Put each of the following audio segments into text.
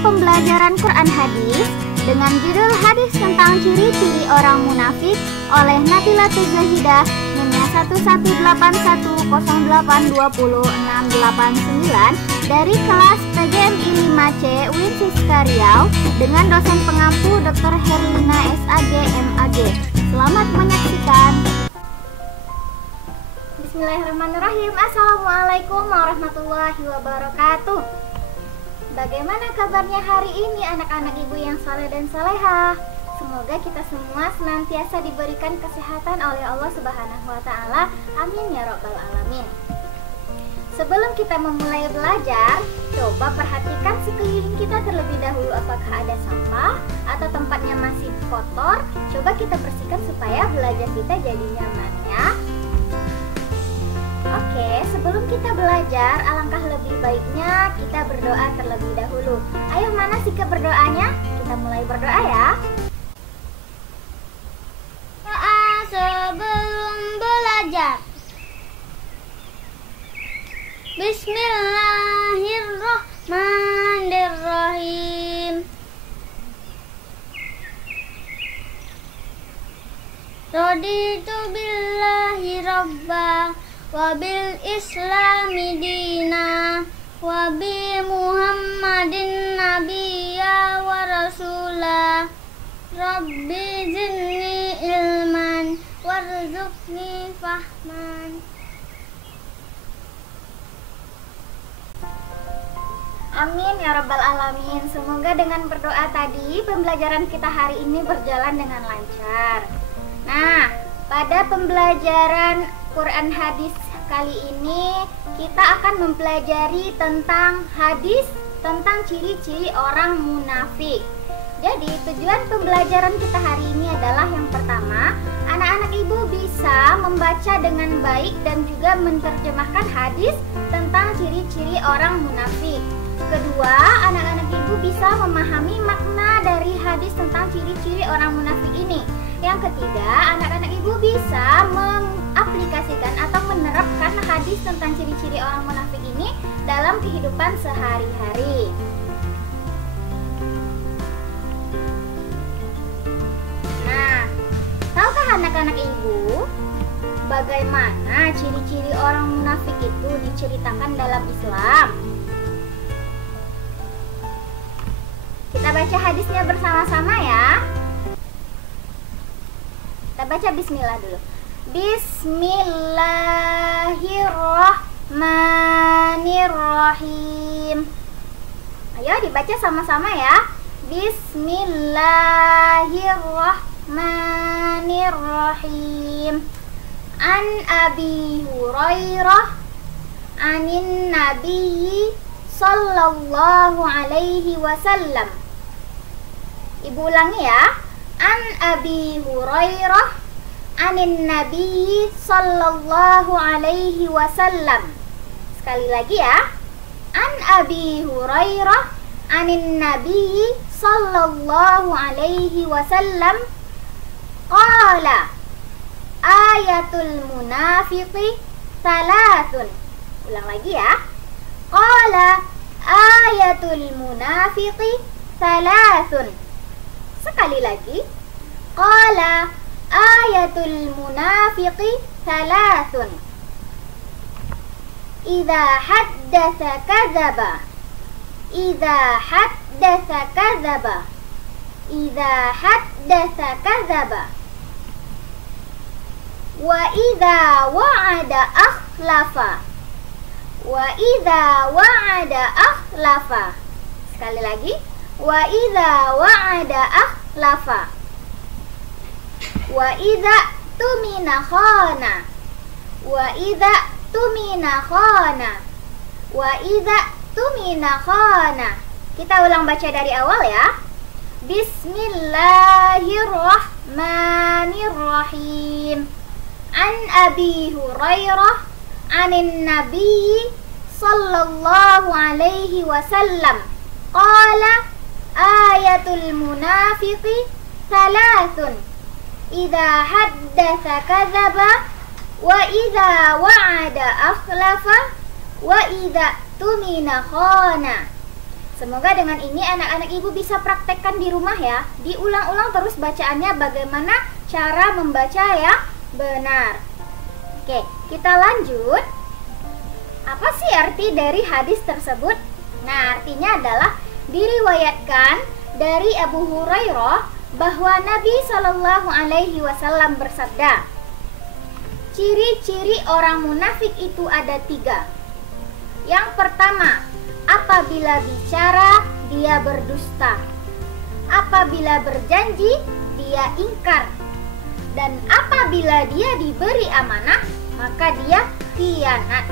pembelajaran Quran Hadis dengan judul Hadis tentang ciri-ciri orang munafik oleh Nabilatul Zahidah NIM-nya 11880820689 dari kelas PGMI 5C UIN Siska Riau dengan dosen pengampu Dr. Herlina SAG MAG. Selamat menyaksikan. Bismillahirrahmanirrahim. Assalamualaikum warahmatullahi wabarakatuh. Bagaimana kabarnya hari ini anak-anak ibu yang saleh dan salehah? Semoga kita semua senantiasa diberikan kesehatan oleh Allah Subhanahu wa Ta'ala. Amin ya Rabbal Alamin. Sebelum kita memulai belajar, coba perhatikan sekeliling kita terlebih dahulu, apakah ada sampah atau tempatnya masih kotor. Coba kita bersihkan supaya belajar kita jadi nyaman ya. Oke, sebelum kita belajar, alangkah lebih baiknya kita berdoa terlebih dahulu. Ayo, mana sikap berdoanya? Kita mulai berdoa ya. Doa sebelum belajar. Bismillahirrahmanirrahim. Raditu billahi rabba wabil islami dina wabi muhammadin nabiyya wa rasulah rabbi zidni ilman warzuqni fahman. Amin ya Rabbal Alamin. Semoga dengan berdoa tadi pembelajaran kita hari ini berjalan dengan lancar. Nah, pada pembelajaran Quran Hadis kali ini kita akan mempelajari tentang hadis tentang ciri-ciri orang munafik. Jadi tujuan pembelajaran kita hari ini adalah yang pertama, anak-anak ibu bisa membaca dengan baik dan juga menerjemahkan hadis tentang ciri-ciri orang munafik. Kedua, anak-anak ibu bisa memahami makna dari hadis tentang ciri-ciri orang munafik ini. Yang ketiga, anak-anak ibu bisa mengaplikasikan atau menerapkan hadis tentang ciri-ciri orang munafik ini dalam kehidupan sehari-hari. Nah, tahukah anak-anak ibu bagaimana ciri-ciri orang munafik itu diceritakan dalam Islam? Kita baca hadisnya bersama-sama ya. Kita baca bismillah dulu. Bismillahirrahmanirrahim. Ayo dibaca sama-sama ya. Bismillahirrahmanirrahim. An Abi Hurairah anin Nabiyyi sallallahu alaihi wasallam. Ibu ulangi ya. An Abi Hurairah anin Nabi sallallahu alaihi wasallam. Sekali lagi ya. An Abi Hurairah anin Nabi sallallahu alaihi wasallam qala ayatul munafiqi thalathun. Ulang lagi ya. Qala ayatul munafiqi thalathun. Sekali lagi. Qala ayatul munafiqi thalathun. Idza haddatsa kadzaba. Idza haddatsa kadzaba. Idza haddatsa kadzaba. Wa idza wa'ada akhlafa. Wa idza wa'ada akhlafa. Sekali lagi. Wa idza wa'ada akhlafa. Wa idza tumina khana. Wa idza tumina khana. Wa idza tumina khana. Kita ulang baca dari awal ya. Bismillahirrahmanirrahim. An Abi Hurairah anin Nabi sallallahu alaihi wasallam qala ayatul munafiqi thalathun. Idza haddatsa kadzaba wa idza wa'ada akhlafa wa idza tumina khana. Semoga dengan ini anak-anak ibu bisa praktekkan di rumah ya. Diulang-ulang terus bacaannya, bagaimana cara membaca yang benar. Oke, kita lanjut. Apa sih arti dari hadis tersebut? Nah, artinya adalah diriwayatkan dari Abu Hurairah bahwa Nabi Shallallahu Alaihi Wasallam bersabda, ciri-ciri orang munafik itu ada 3. Yang pertama, apabila bicara dia berdusta, apabila berjanji dia ingkar, dan apabila dia diberi amanah maka dia khianat.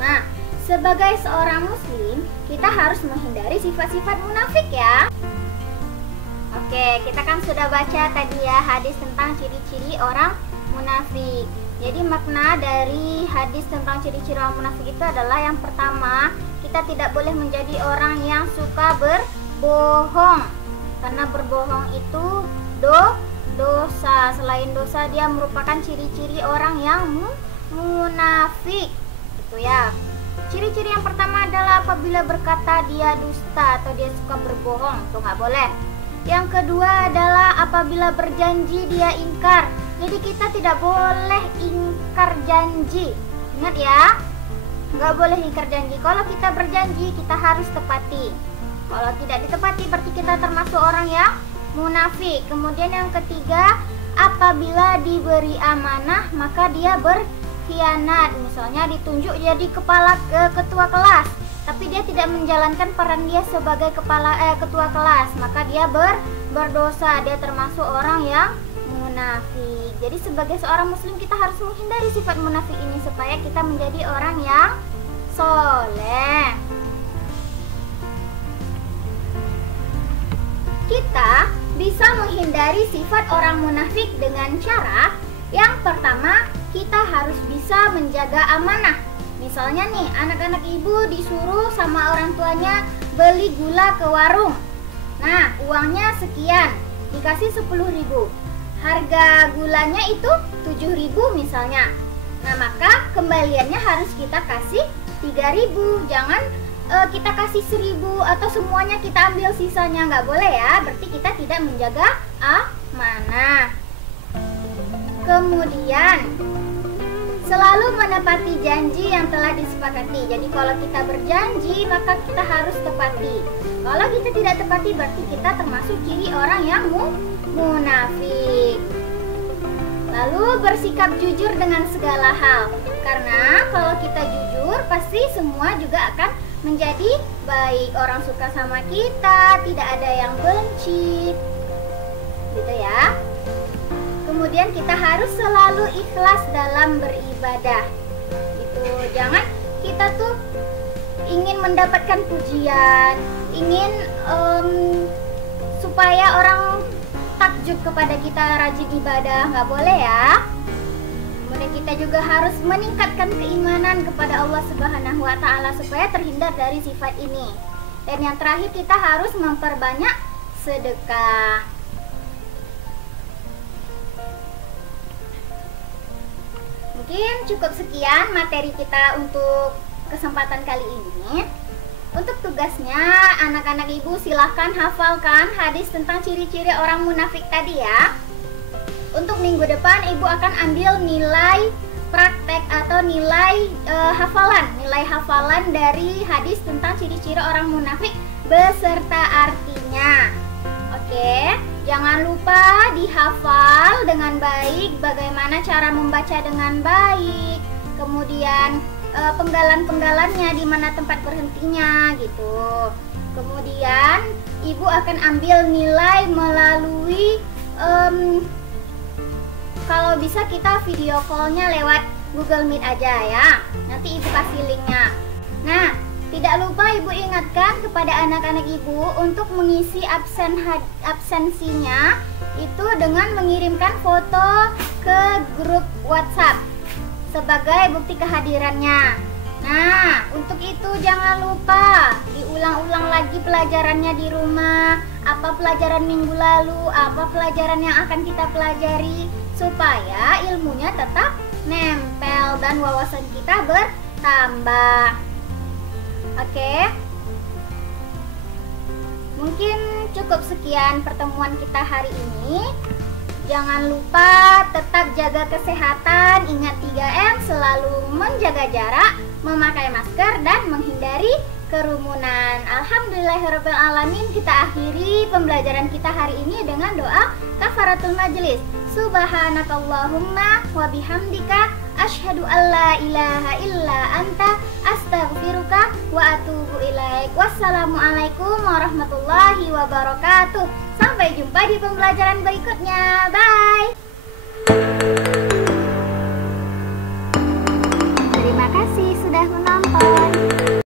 Nah, sebagai seorang muslim kita harus menghindari sifat-sifat munafik ya. Oke, kita kan sudah baca tadi ya hadis tentang ciri-ciri orang munafik. Jadi makna dari hadis tentang ciri-ciri orang munafik itu adalah yang pertama, kita tidak boleh menjadi orang yang suka berbohong. Karena berbohong itu dosa. Selain dosa, dia merupakan ciri-ciri orang yang munafik. Itu ya. Ciri-ciri yang pertama adalah apabila berkata dia dusta atau dia suka berbohong, itu nggak boleh. Yang kedua adalah apabila berjanji dia ingkar. Jadi kita tidak boleh ingkar janji. Ingat ya, nggak boleh ingkar janji. Kalau kita berjanji, kita harus tepati. Kalau tidak ditepati, berarti kita termasuk orang yang munafik. Kemudian yang ketiga, apabila diberi amanah, maka dia berkhianat. Misalnya ditunjuk jadi ketua kelas, tapi dia tidak menjalankan peran dia sebagai ketua kelas, maka dia berdosa. Dia termasuk orang yang munafik. Jadi sebagai seorang muslim kita harus menghindari sifat munafik ini supaya kita menjadi orang yang soleh. Kita bisa menghindari sifat orang munafik dengan cara yang pertama, kita harus bisa menjaga amanah. Misalnya nih, anak-anak ibu disuruh sama orang tuanya beli gula ke warung. Nah, uangnya sekian, dikasih 10.000. Harga gulanya itu 7.000 misalnya. Nah, maka kembaliannya harus kita kasih 3.000. Jangan kita kasih 1.000 atau semuanya kita ambil sisanya, nggak boleh ya. Berarti kita tidak menjaga amanah. Kemudian selalu menepati janji yang telah disepakati. Jadi kalau kita berjanji maka kita harus tepati. Kalau kita tidak tepati berarti kita termasuk ciri orang yang munafik. Lalu bersikap jujur dengan segala hal. Karena kalau kita jujur pasti semua juga akan menjadi baik. Orang suka sama kita, tidak ada yang benci. Gitu ya. Kemudian kita harus selalu ikhlas dalam beribadah. Itu jangan kita tuh ingin mendapatkan pujian, ingin supaya orang takjub kepada kita rajin ibadah, nggak boleh ya. Kemudian kita juga harus meningkatkan keimanan kepada Allah Subhanahu wa Ta'ala supaya terhindar dari sifat ini. Dan yang terakhir kita harus memperbanyak sedekah. Mungkin cukup sekian materi kita untuk kesempatan kali ini. Untuk tugasnya, anak-anak ibu silahkan hafalkan hadis tentang ciri-ciri orang munafik tadi ya. Untuk minggu depan ibu akan ambil nilai praktek atau nilai hafalan dari hadis tentang ciri-ciri orang munafik beserta artinya. Oke, jangan lupa dihafal dengan baik, bagaimana cara membaca dengan baik, kemudian penggalan-penggalannya, di mana tempat berhentinya gitu. Kemudian ibu akan ambil nilai melalui kalau bisa kita video call-nya lewat Google Meet aja ya. Nanti ibu kasih linknya. Nah, tidak lupa ibu ingatkan kepada anak-anak ibu untuk mengisi absensinya itu dengan mengirimkan foto ke grup WhatsApp sebagai bukti kehadirannya. Nah, untuk itu jangan lupa diulang-ulang lagi pelajarannya di rumah. Apa pelajaran minggu lalu, apa pelajaran yang akan kita pelajari, supaya ilmunya tetap nempel dan wawasan kita bertambah. Oke. Mungkin cukup sekian pertemuan kita hari ini. Jangan lupa tetap jaga kesehatan, ingat 3M, selalu menjaga jarak, memakai masker, dan menghindari kerumunan. Alhamdulillahirrabbilalamin, kita akhiri pembelajaran kita hari ini dengan doa kafaratul majlis. Subhanakallahumma wa bihamdika asyhadu alla ilaha illa anta astaghfiruka wa atubu ilaik. Wassalamualaikum warahmatullahi wabarakatuh. Sampai jumpa di pembelajaran berikutnya. Bye. Terima kasih sudah menonton.